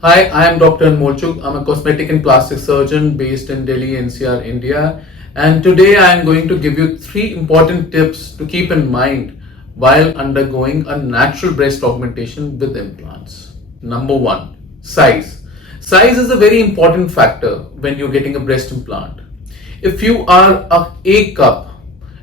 Hi, I am Dr. Anmol Chugh. I'm a cosmetic and plastic surgeon based in Delhi NCR, India. And today I am going to give you three important tips to keep in mind while undergoing a natural breast augmentation with implants. Number one, size. Size is a very important factor when you're getting a breast implant. If you are a A cup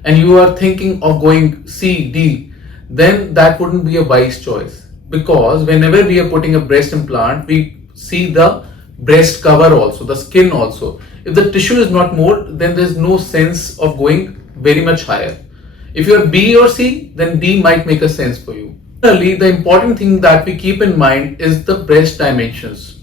and you are thinking of going C, D, then that wouldn't be a wise choice, because whenever we are putting a breast implant, we see the breast cover also, the skin also. If the tissue is not more, then there's no sense of going very much higher. If you're B or C, then D might make a sense for you. Similarly, the important thing that we keep in mind is the breast dimensions.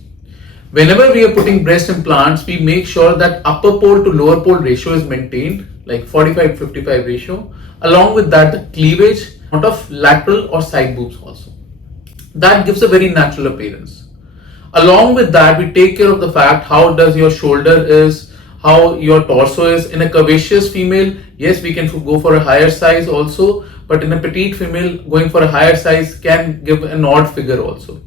Whenever we are putting breast implants, we make sure that upper pole to lower pole ratio is maintained, like 45-55 ratio. Along with that, the cleavage, not of lateral or side boobs also. That gives a very natural appearance. Along with that, we take care of the fact how does your shoulder is, how your torso is. In a curvaceous female, yes, we can go for a higher size also, but in a petite female, going for a higher size can give an odd figure also.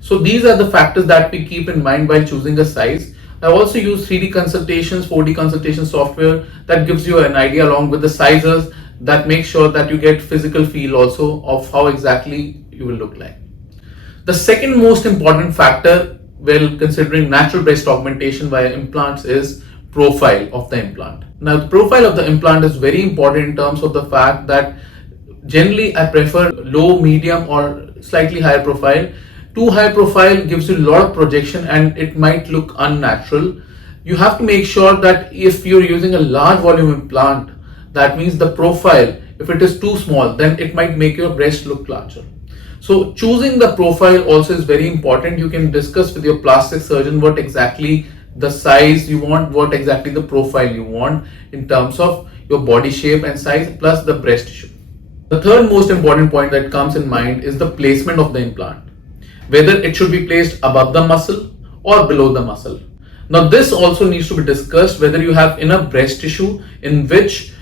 So these are the factors that we keep in mind while choosing a size. I also use 3D consultations, 4D consultation software that gives you an idea along with the sizes that make sure that you get physical feel also of how exactly you will look like. The second most important factor while considering natural breast augmentation via implants is profile of the implant. Now, the profile of the implant is very important in terms of the fact that generally I prefer low, medium or slightly higher profile. Too high profile gives you a lot of projection and it might look unnatural. You have to make sure that if you're using a large volume implant, that means the profile, if it is too small, then it might make your breast look larger. So choosing the profile also is very important. You can discuss with your plastic surgeon what exactly the size you want, what exactly the profile you want in terms of your body shape and size plus the breast tissue. The third most important point that comes in mind is the placement of the implant, whether it should be placed above the muscle or below the muscle. Now this also needs to be discussed, whether you have enough breast tissue in which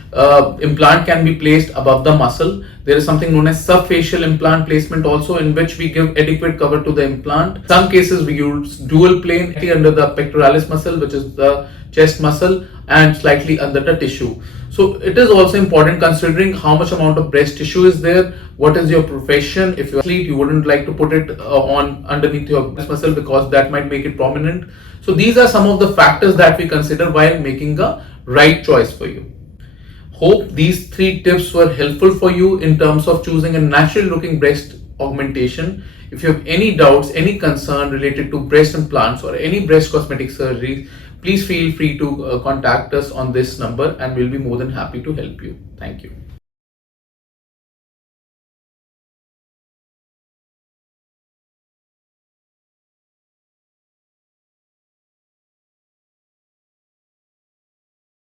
implant can be placed above the muscle. There is something known as subfacial implant placement also, in which we give adequate cover to the implant. In some cases we use dual plane under the pectoralis muscle, which is the chest muscle, and slightly under the tissue. So it is also important considering how much amount of breast tissue is there, what is your profession. If you're an athlete, you wouldn't like to put it on underneath your breast muscle because that might make it prominent. So these are some of the factors that we consider while making a right choice for you. Hope these three tips were helpful for you in terms of choosing a natural looking breast augmentation. If you have any doubts, any concern related to breast implants or any breast cosmetic surgery, please feel free to contact us on this number and we'll be more than happy to help you. Thank you.